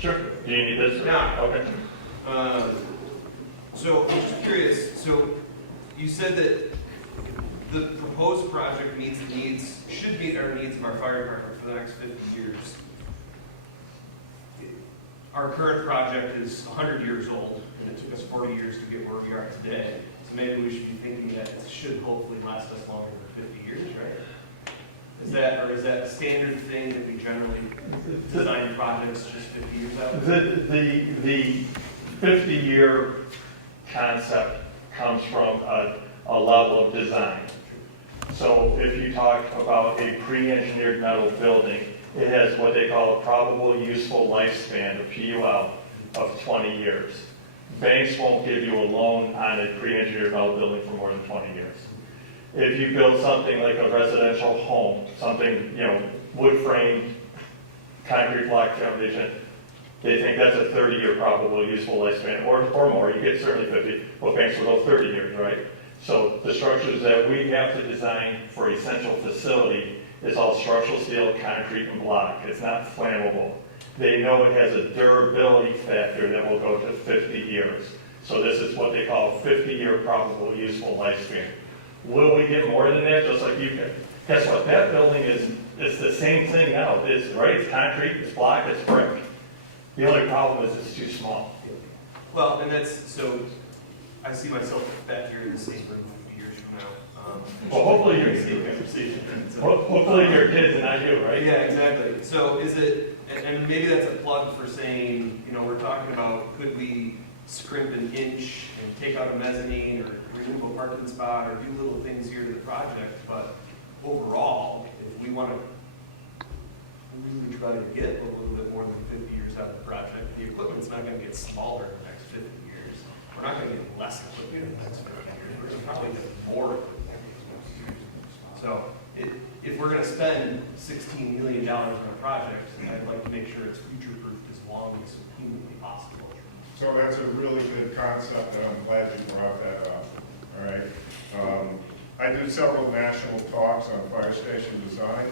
Sure. Do you need this? No. Okay. So I'm just curious, so you said that the proposed project meets the needs, should meet our needs of our fire department for the next 50 years. Our current project is 100 years old, and it took us 40 years to get where we are today. So maybe we should be thinking that it should hopefully last us longer than 50 years, right? Is that a standard thing that we generally design projects just 50 years out? The 50-year concept comes from a level of design. So if you talk about a pre-engineered metal building, it has what they call a probable useful lifespan, a PUL, of 20 years. Banks won't give you a loan on a pre-engineered metal building for more than 20 years. If you build something like a residential home, something, wood framed, concrete block foundation, they think that's a 30-year probable useful lifespan, or more. You get certainly 50, but banks will go 30 years, right? So the structures that we have to design for essential facility is all structural steel, concrete, and block. It's not flammable. They know it has a durability factor that will go to 50 years. So this is what they call a 50-year probable useful lifespan. Will we get more than that? Just like you can. Guess what? That building it's the same thing now. It's concrete, it's block, it's brick. The only problem is it's too small. Well, and so I see myself back here in the same room 50 years from now. Well, hopefully So- hopefully your kids and not you, right? Yeah, exactly. So is it, and maybe that's a plug for saying, we're talking about, could we scrimp an inch and take out a mezzanine or remove a parking spot or do little things here to the project, but overall, if we want to really try to get a little bit more than 50 years out of the project, the equipment's not going to get smaller in the next 50 years. We're not going to get less equipment in the next 50 years. We're going to probably get more equipment in the next 50 years. So if we're going to spend $16 million on a project, I'd like to make sure it's future-proofed as long as humanly possible. So that's a really good concept, and I'm glad you brought that up, all right? I do several national talks on fire station design,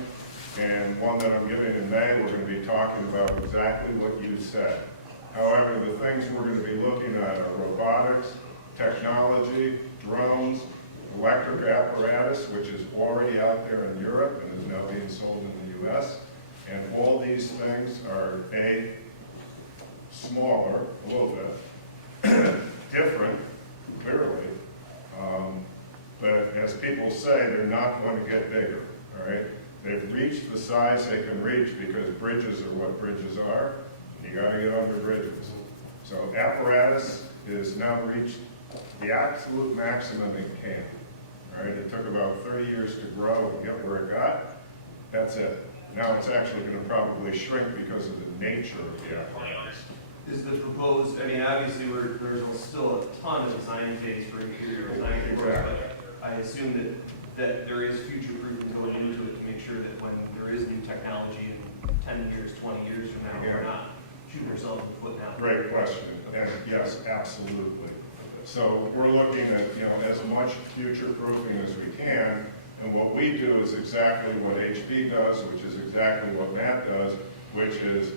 and one that I'm giving in May, we're going to be talking about exactly what you said. However, the things we're going to be looking at are robotics, technology, drones, electric apparatus, which is already out there in Europe and is now being sold in the US. And all these things are smaller, a little bit, different, clearly. But as people say, they're not going to get bigger, all right? They've reached the size they can reach because bridges are what bridges are. You gotta get under bridges. So apparatus is now reached the absolute maximum it can, all right? It took about 30 years to grow and get where it got. That's it. Now it's actually gonna probably shrink because of the nature of the apparatus. Is the proposed, obviously there's still a ton of design phase for interior design, but I assume that there is future proofing going into it to make sure that when there is new technology in 10 years, 20 years from now, we're not shooting ourselves in the foot now. Great question, and yes, absolutely. So we're looking at, as much future proofing as we can, and what we do is exactly what HB does, which is exactly what Matt does, which is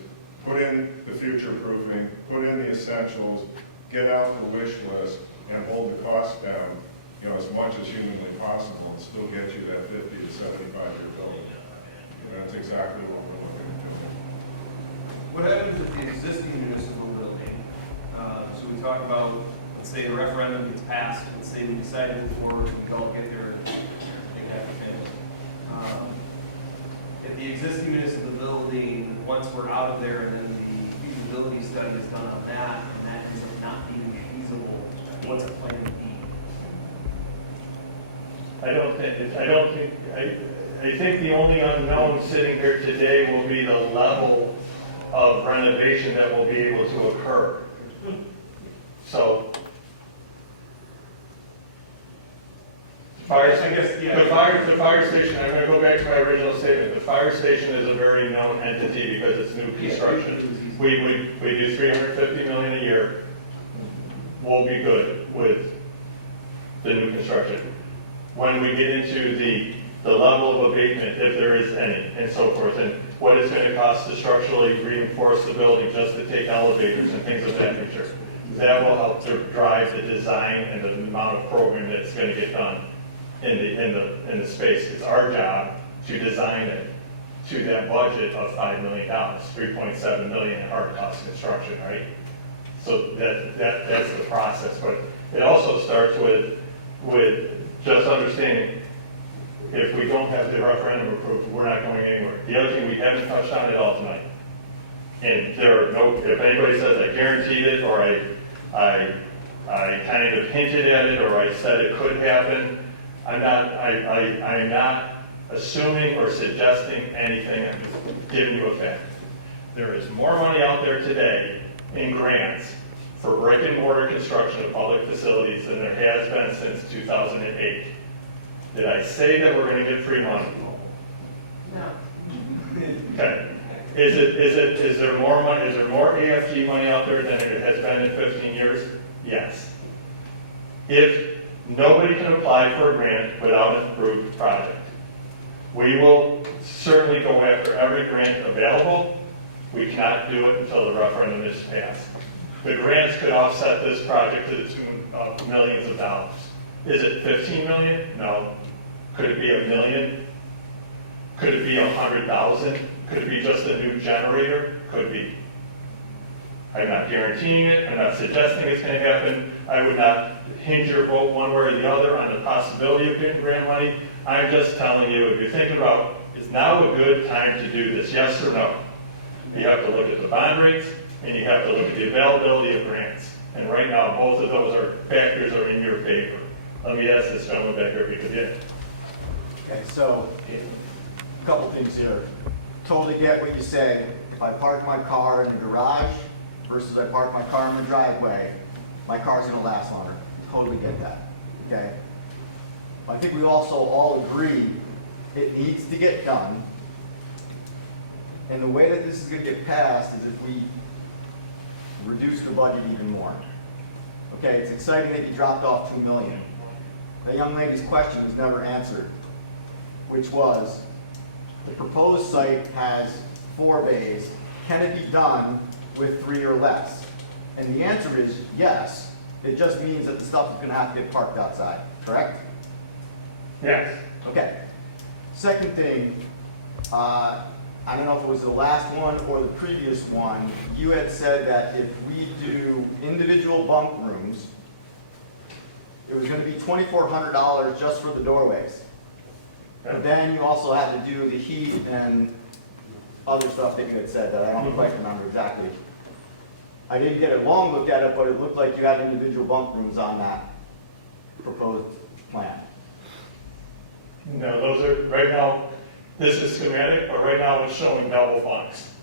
put in the future proofing, put in the essentials, get out the wish list, and hold the costs down, as much as humanly possible, and still get you that 50 to 75-year building. And that's exactly what we're looking at doing. What happens with the existing municipal building? So we talk about, let's say a referendum gets passed, let's say we decide to move forward, we all get there, make that happen. If the existing municipal building, once we're out of there and then the feasibility study is done on that, and that ends up not being feasible, what's the plan B? I think the only unknown sitting here today will be the level of renovation that will be able to occur. So, the fire station, I'm going to go back to my original statement. The fire station is a very known entity because it's new construction. We do $350 million a year. We'll be good with the new construction. When we get into the the level of abatement, if there is any, and so forth, and what it's gonna cost to structurally reinforce the building just to take elevators and things of that nature. That will help to drive the design and the amount of program that's gonna get done in the space. It's our job to design it to that budget of $5 million, $3.7 million in hard cost construction, right? So that's the process, but it also starts with just understanding if we don't have the referendum approved, we're not going anywhere. The other thing we haven't touched on at all tonight, and there are no, if anybody says I guaranteed it, or I kind of hinted at it, or I said it could happen, I'm not assuming or suggesting anything, I'm just giving you a fact. There is more money out there today in grants for brick and mortar construction of public facilities than there has been since 2008. Did I say that we're going to get free money? No. Okay. Is there more money, is there more AFG money out there than it has been in 15 years? Yes. If nobody can apply for a grant without an approved project, we will certainly go after every grant available. We cannot do it until the referendum is passed. The grants could offset this project to the tune of millions of dollars. Is it 15 million? No. Could it be $1 million? Could it be 100,000? Could it be just a new generator? Could be. I'm not guaranteeing it. I'm not suggesting it's going to happen. I would not hinge your vote one way or the other on the possibility of getting grant money. I'm just telling you, if you're thinking about, is now a good time to do this, yes or no? You have to look at the bond rates, and you have to look at the availability of grants. And right now, both of those factors are in your favor. Let me ask this gentleman back here, because yeah. Okay, so, a couple things here. Totally get what you say. If I park my car in the garage versus I park my car in the driveway, my car's gonna last longer. Totally get that, okay? I think we also all agree it needs to get done. And the way that this is gonna get passed is if we reduce the budget even more. Okay, it's exciting that you dropped off $2 million. That young lady's question was never answered, which was, the proposed site has 4 bays. Can it be done with 3 or less? And the answer is yes. It just means that the stuff is gonna have to get parked outside, correct? Yes. Okay. Second thing, I don't know if it was the last one or the previous one, you had said that if we do individual bunk rooms, it was gonna be $2,400 just for the doorways. But then you also had to do the heat and other stuff that you had said that I don't quite remember exactly. I didn't get a long look at it, but it looked like you had individual bunk rooms on that proposed plan. No, those are, right now, this is schematic, but right now it's showing double bunks.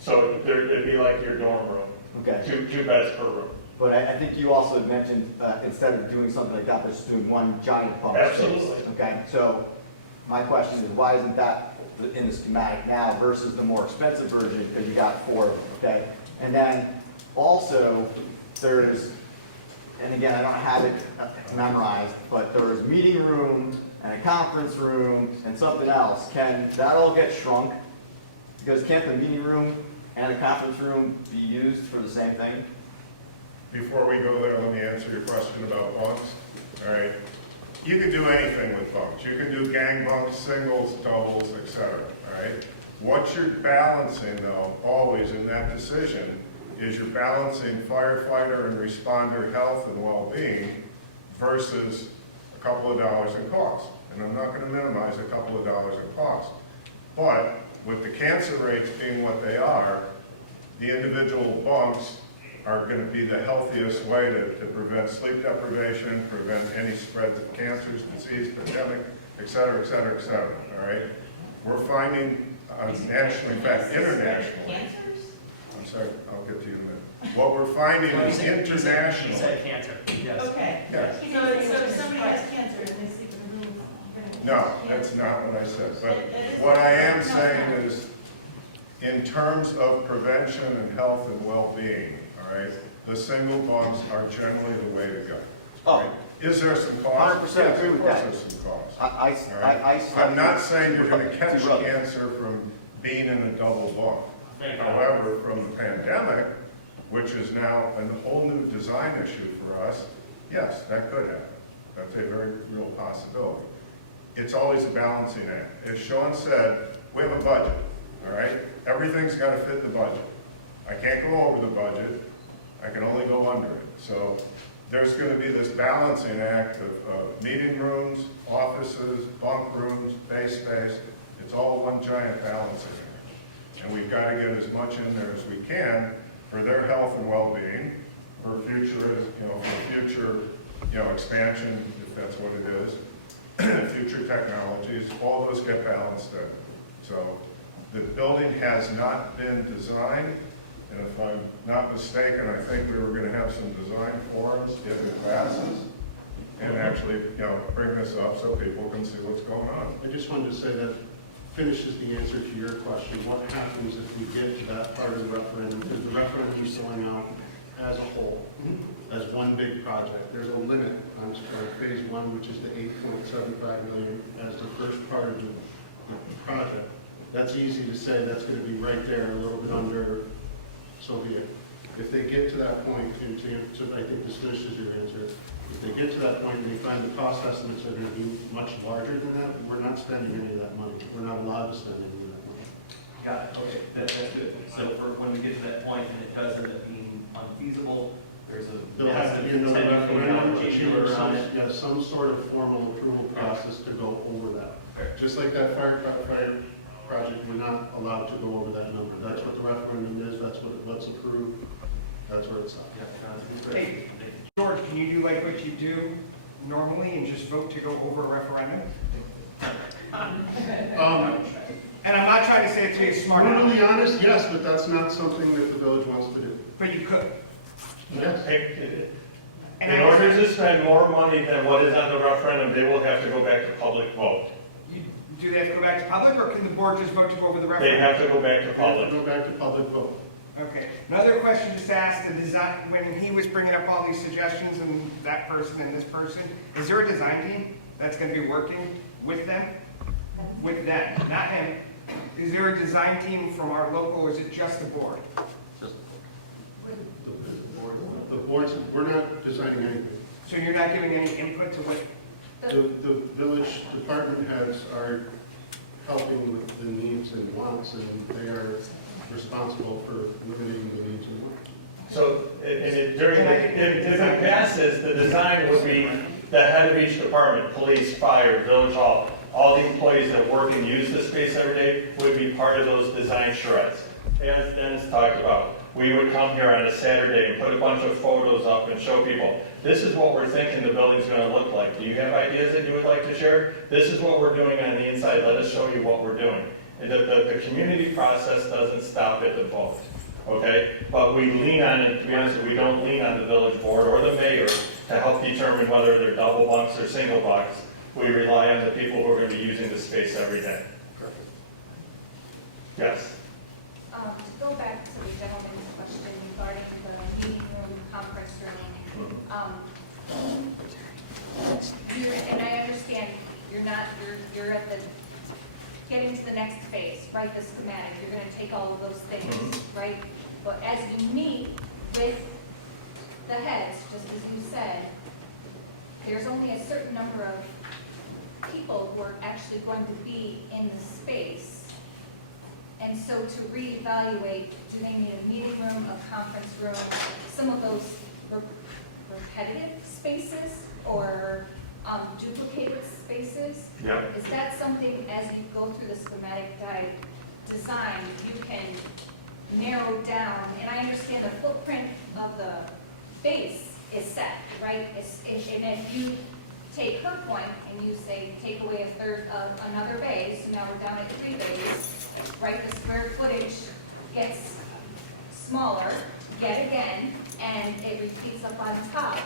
So it'd be like your dorm room, Okay. two beds per room. But I think you also had mentioned, instead of doing something like that, just doing one giant bunk space. Absolutely. Okay, so my question is, why isn't that in the schematic now versus the more expensive version, because you got 4 of them, okay? And then also, there's, and again, I don't have it memorized, but there's meeting room and a conference room and something else. Can that all get shrunk? Because can't the meeting room and the conference room be used for the same thing? Before we go there, let me answer your question about bunks, all right? You can do anything with bunks. You can do gang bunks, singles, doubles, etc., all right? What you're balancing, though, always in that decision, is you're balancing firefighter and responder health and well-being versus a couple of dollars in cost. And I'm not going to minimize a couple of dollars in cost. But with the cancer rates being what they are, the individual bunks are going to be the healthiest way to prevent sleep deprivation, prevent any spread of cancers, disease, pandemic, et cetera, et cetera, et cetera, all right? We're finding nationally, in fact, internationally. Cancers? I'm sorry, I'll get to you in a minute. What we're finding is internationally. He said cancer, yes. Okay. Yes. So if somebody has cancer and they sleep in a room, you're gonna. No, that's not what I said. But what I am saying is, in terms of prevention and health and well-being, all right, the single bunks are generally the way to go. Oh, right? Is there some cost? 100% agree with Yes, that. of course there's some cost. I, All right? I. I'm not saying you're gonna catch Two brothers. cancer from being in a double bunk. However, from the pandemic, which is now a whole new design issue for us, yes, that could happen. That's a very real possibility. It's always a balancing act. As Sean said, we have a budget, all right? Everything's gotta fit the budget. I can't go over the budget, I can only go under it. So there's gonna be this balancing act of meeting rooms, offices, bunk rooms, bay space. It's all one giant balancing act. And we've gotta get as much in there as we can for their health and well-being, for future, expansion, if that's what it is, future technologies, all those get balanced in. So the building has not been designed, and if I'm not mistaken, I think we were gonna have some design forums, give the classes, and actually, bring this up so people can see what's going on. I just wanted to say that finishes the answer to your question. What happens if we get to that part of the referendum? Because the referendum is going out as a whole, as one big project. There's a limit on phase one, which is the 8.75 million as the first part of the project. That's easy to say, that's going to be right there, a little bit under, so be it. If they get to that point, and I think this finishes your answer, if they get to that point and they find the cost estimates are going to be much larger than that, we're not spending any of that money. We're not allowed to spend any of that money. Got it, okay, that's good. So for when we get to that point and it does end up being unfeasible, there's a. There'll have to be another $10 million referendum, change order on it. some sort of formal approval process to go over that. Okay. Just like that fire project, we're not allowed to go over that number. That's what the referendum is, that's what's approved, that's where it's at. Yeah, that's great. Hey, George, can you do like what you do normally and just vote to go over a referendum? And I'm not trying to say it to be smart, Brutally honest, yes, but that's not something that the village wants to do. but you could. Yes. And In order to spend more money than what is on the referendum, they will have to go back to public vote. Do they have to go back to public, or can the board just vote to go over the They referendum? have to go back to We have to public. go back to public vote. Okay. Another question just asked, the design, when he was bringing up all these suggestions and that person and this person, is there a design team that's going to be working with them? With them, not him. Is there a design team from our local, or is it just the board? The boards, we're not designing anything. So you're not giving any input to what, The village department heads are helping with the needs and wants, and they are responsible for limiting the needs and wants. So, if it passes, the design would be the head of each department, police, fire, village hall, all the employees that work and use the space every day would be part of those design charrettes. As Dennis talked about, we would come here on a Saturday and put a bunch of photos up and show people, this is what we're thinking the building's gonna look like. Do you have ideas that you would like to share? This is what we're doing on the inside, let us show you what we're doing. And the community process doesn't stop at the vote, okay? But we lean on it, to be honest, we don't lean on the village board or the mayor to help determine whether they're double bunks or single bunks. We rely on the people who are gonna be using the space every day. Yes? To go back to the gentleman's question regarding the meeting room, conference room, and I understand you're at the, getting to the next phase, right, the schematic, you're gonna take all of those things, right? But as you meet with the heads, just as you said, there's only a certain number of people who are actually going to be in the space. And so to reevaluate, do they need a meeting room, a conference room, some of those repetitive spaces or duplicated spaces? Yeah. Is that something, as you go through the schematic design, you can narrow down? And I understand the footprint of the base is set, right? And if you take her point and you say, take away a third of another bay, so now we're down at 3 bays, right, the square footage gets smaller yet again, and it repeats up on top.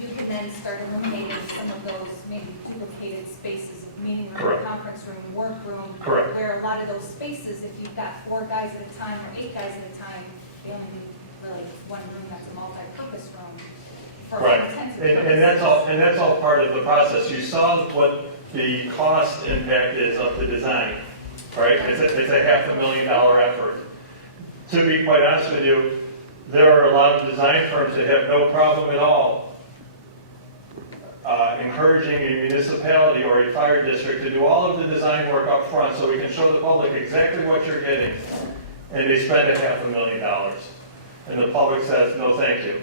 You can then start eliminating some of those maybe duplicated spaces of meeting room, Correct. conference room, workroom. Correct. Where a lot of those spaces, if you've got 4 guys at a time or 8 guys at a time, they only need really one room that's a multi-purpose room. for Right, all intents and that's all part of the process. You saw what the cost impact is of the design, right? It's a $500,000 effort. To be quite honest with you, there are a lot of design firms that have no problem at all encouraging a municipality or a fire district to do all of the design work up front so we can show the public exactly what you're getting. And they spend $500,000. And the public says, no, thank you.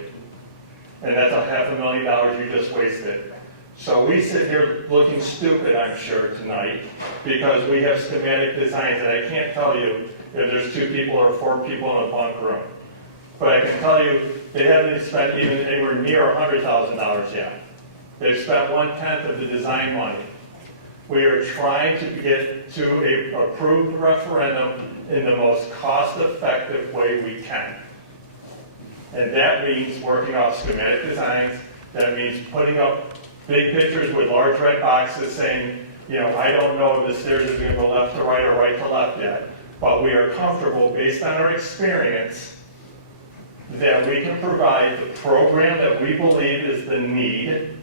And that's $500,000 you just wasted. So we sit here looking stupid, I'm sure, tonight, because we have schematic designs, and I can't tell you if there's 2 people or 4 people in a bunk room. But I can tell you, they haven't spent even anywhere near $100,000 yet. They've spent 1/10 of the design money. We are trying to get to a approved referendum in the most cost-effective way we can. And that means working off schematic designs. That means putting up big pictures with large red boxes saying, you know, I don't know if the stairs is going to go left to right or right to left yet, but we are comfortable, based on our experience, that we can provide the program that we believe is the need,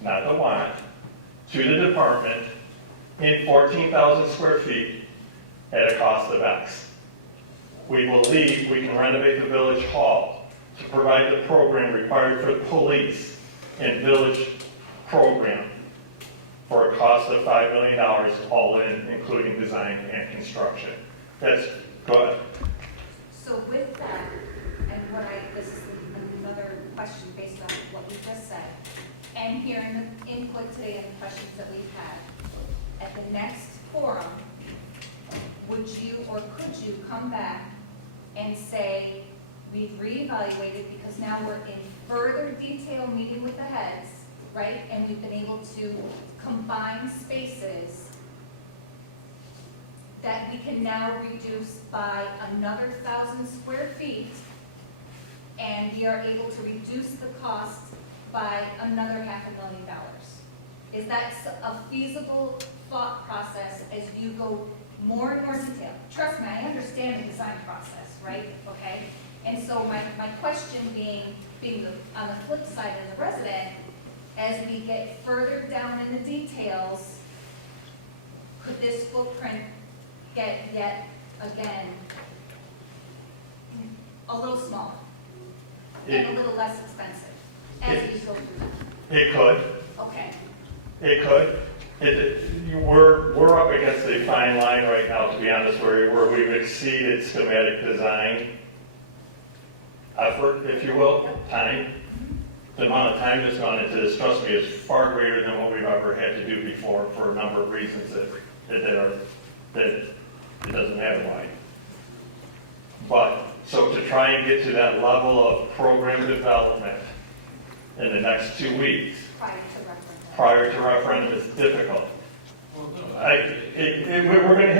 not the want, to the department in 14,000 square feet at a cost of X. We believe we can renovate the village hall to provide the program required for the police and village program for a cost of $5 million all in, including design and construction. That's good. So with that, and this is another question based on what we just said, and hearing the input today and the questions that we've had, at the next forum, would you or could you come back and say, we've reevaluated because now we're in further detail meeting with the heads, right? And we've been able to combine spaces that we can now reduce by another 1,000 square feet, and we are able to reduce the cost by another $500,000. Is that a feasible thought process as you go more and more detail? Trust me, I understand the design process, right? Okay? And so my question being on the flip side as a resident, as we get further down in the details, could this footprint get yet again a little smaller and a little less expensive as we go through that? It could. Okay. It could. We're up against a fine line right now, to be honest, where we've exceeded schematic design effort, if you will, time. The amount of time that's gone into this, trust me, is far greater than what we've ever had to do before for a number of reasons that it doesn't matter why. But, so to try and get to that level of program development in the next 2 weeks, prior to referendum is difficult. We're going to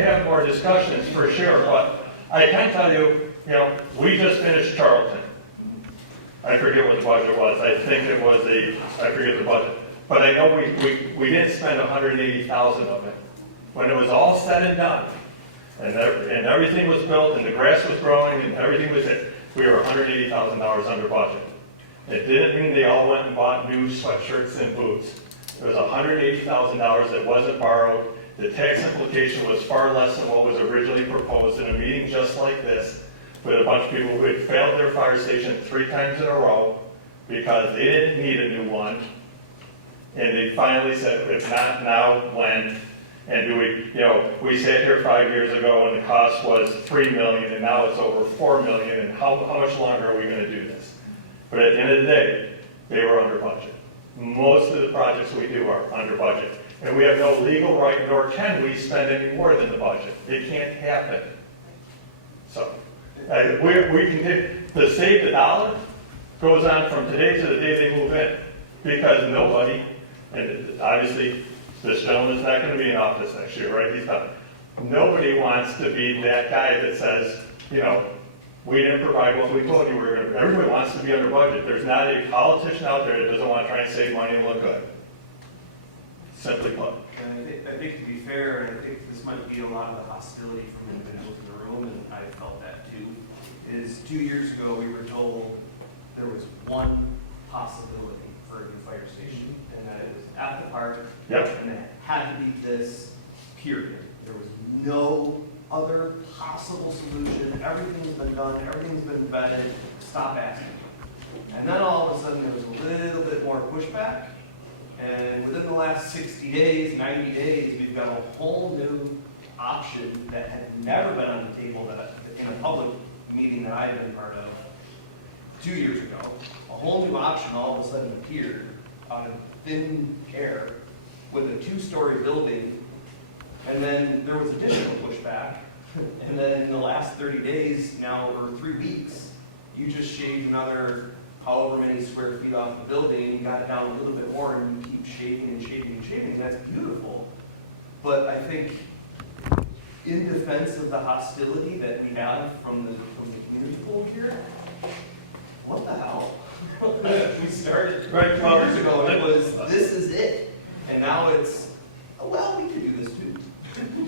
have more discussions for sure, but I can tell you, we just finished Charlton. I forget what the budget was. I think it was I forget the budget. But I know we didn't spend $180,000 of it. When it was all said and done, and everything was built, and the grass was growing, and everything was hit, we were $180,000 under budget. It didn't mean they all went and bought new sweatshirts and boots. It was $180,000 that wasn't borrowed. The tax implication was far less than what was originally proposed in a meeting just like this, with a bunch of people who had failed their fire station 3 times in a row because they didn't need a new one. And they finally said, if not now, when? And we sat here 5 years ago and the cost was $3 million, and now it's over $4 million, and how much longer are we going to do this? But at the end of the day, they were under budget. Most of the projects we do are under budget. And we have no legal right, nor can we spend any more than the budget. It can't happen. So, we can the save the dollar goes on from today to the day they move in. Because nobody, and obviously this gentleman's not going to be in office next year, right? He's not. Nobody wants to be that guy that says, we didn't provide what we told you we were going to. Everybody wants to be under budget. There's not a politician out there that doesn't want to try and save money and look good. Simply put. And I think to be fair, and I think this might be a lot of the hostility from individuals in the room, and I felt that too, is 2 years ago we were told there was one possibility for a new fire station, and that it was at the park. Yep. And it had to be this, period. There was no other possible solution. Everything's been done, everything's been vetted, stop asking. And then all of a sudden, there was a little bit more pushback. And within the last 60 days, 90 days, we've got a whole new option that had never been on the table in a public meeting that I had been part of 2 years ago. A whole new option all of a sudden appeared out of thin air with a 2-story building. And then there was additional pushback. And then in the last 30 days now, or 3 weeks, you just shaved another however many square feet off the building, and you got it down a little bit more, and you keep shaving and shaving and shaving. That's beautiful. But I think in defense of the hostility that we have from the community pool here, what the hell? We started Right, 2 well, years ago, and it was, this is it. And now it's, oh, well, we could do this too.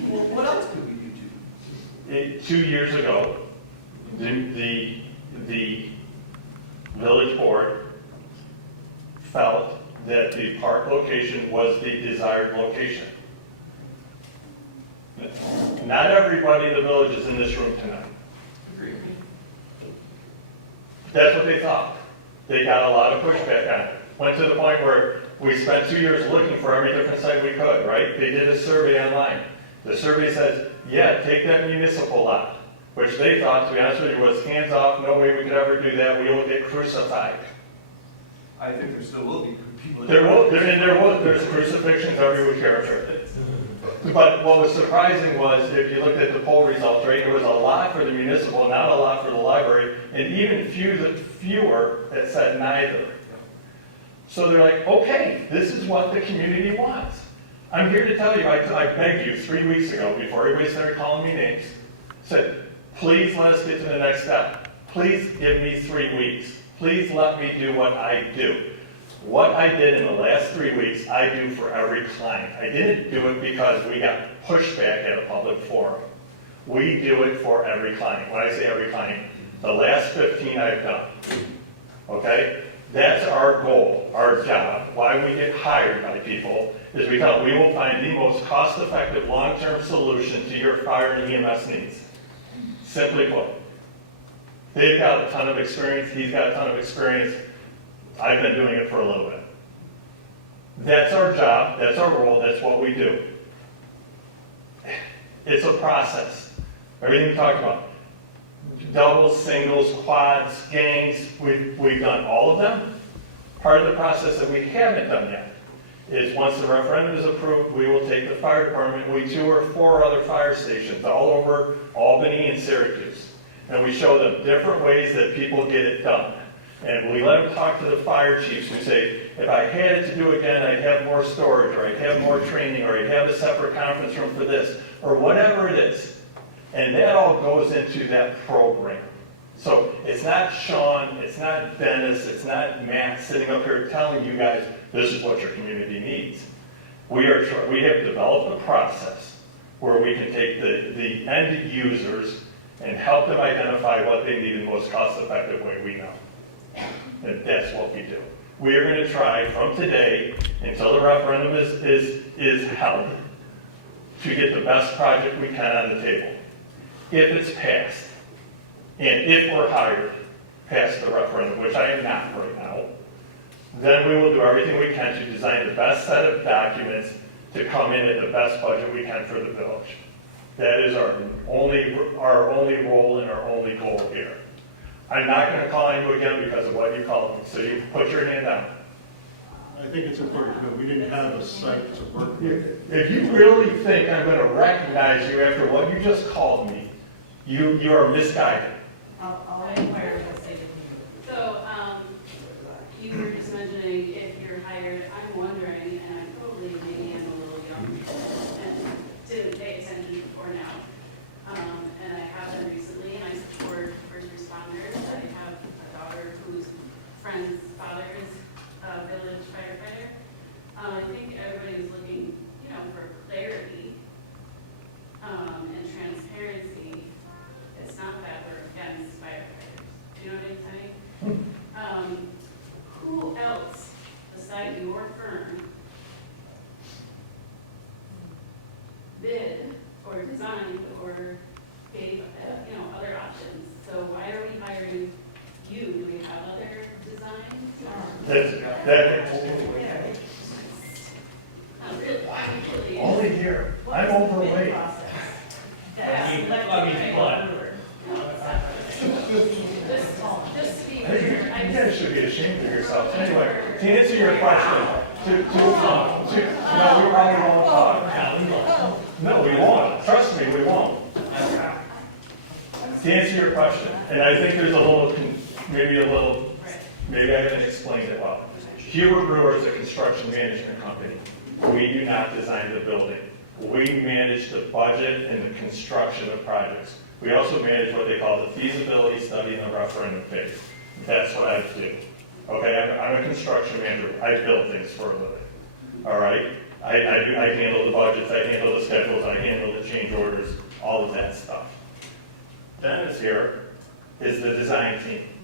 Well, what else could we do too? 2 years ago, the village board felt that the park location was the desired location. Not everybody in the village is in this room tonight. Agreed. That's what they thought. They got a lot of pushback on it. Went to the point where we spent 2 years looking for every different site we could, right? They did a survey online. The survey says, yeah, take that municipal lot, which they thought, to be honest with you, was hands off, no way we could ever do that, we will get crucified. I think there still will be people. There's crucifixions every week here. But what was surprising was, if you looked at the poll results, right, there was a lot for the municipal, not a lot for the library, and even fewer that said neither. So they're like, okay, this is what the community wants. I'm here to tell you, I begged you 3 weeks ago, before everybody started calling me names, said, please let us get to the next step. Please give me 3 weeks. Please let me do what I do. What I did in the last 3 weeks, I do for every client. I didn't do it because we got pushback at a public forum. We do it for every client. When I say every client, the last 15 I've done. Okay? That's our goal, our job. Why we get hired by people is because we will find the most cost-effective long-term solution to your fire and EMS needs. Simply put. They've got a ton of experience, he's got a ton of experience. I've been doing it for a little bit. That's our job, that's our role, that's what we do. It's a process. Everything we talked about. Doubles, singles, quads, gangs, we've done all of them. Part of the process that we haven't done yet is once the referendum is approved, we will take the fire department, we tour 4 other fire stations all over Albany and Syracuse. And we show them different ways that people get it done. And we let them talk to the fire chiefs who say, if I had it to do again, I'd have more storage, or I'd have more training, or I'd have a separate conference room for this, or whatever it is. And that all goes into that program. So it's not Sean, it's not Dennis, it's not Matt sitting up here telling you guys, this is what your community needs. We have developed a process where we can take the end users and help them identify what they need in the most cost-effective way we know. And that's what we do. We are going to try from today until the referendum is held to get the best project we can on the table. If it's passed, and if we're hired past the referendum, which I am not right now, then we will do everything we can to design the best set of documents to come in at the best budget we can for the village. That is our only role and our only goal here. I'm not going to call on you again because of what you called me, so you put your hand down. I think it's important to know, we didn't have a site to work with. If you really think I'm going to recognize you after what you just called me, you are misguided. I'll inquire what state of So, you were just mentioning if you're hired, I'm wondering, and I'm probably maybe I'm a little young and didn't pay attention before now. And I have been recently, and I support first responders. I have a daughter whose friend's father is a village firefighter. I think everybody was looking, for clarity and transparency. It's not that we're against firefighters. Do you know what I'm saying? Just to be Hey, clear, I you just. guys should be ashamed of yourselves. Anyway, to answer your question, no, we probably won't talk. No, we won't. Trust me, we won't. To answer your question, and I think there's a little, maybe I didn't explain it well. Huber Brewer is a construction management company. We do not design the building. We manage the budget and the construction of projects. We also manage what they call the feasibility study and the referendum phase. That's what I do. Okay, I'm a construction manager. I build things for a living. All right? I handle the budgets, I handle the schedules, I handle the change orders, all of that stuff. Dennis here is the design team.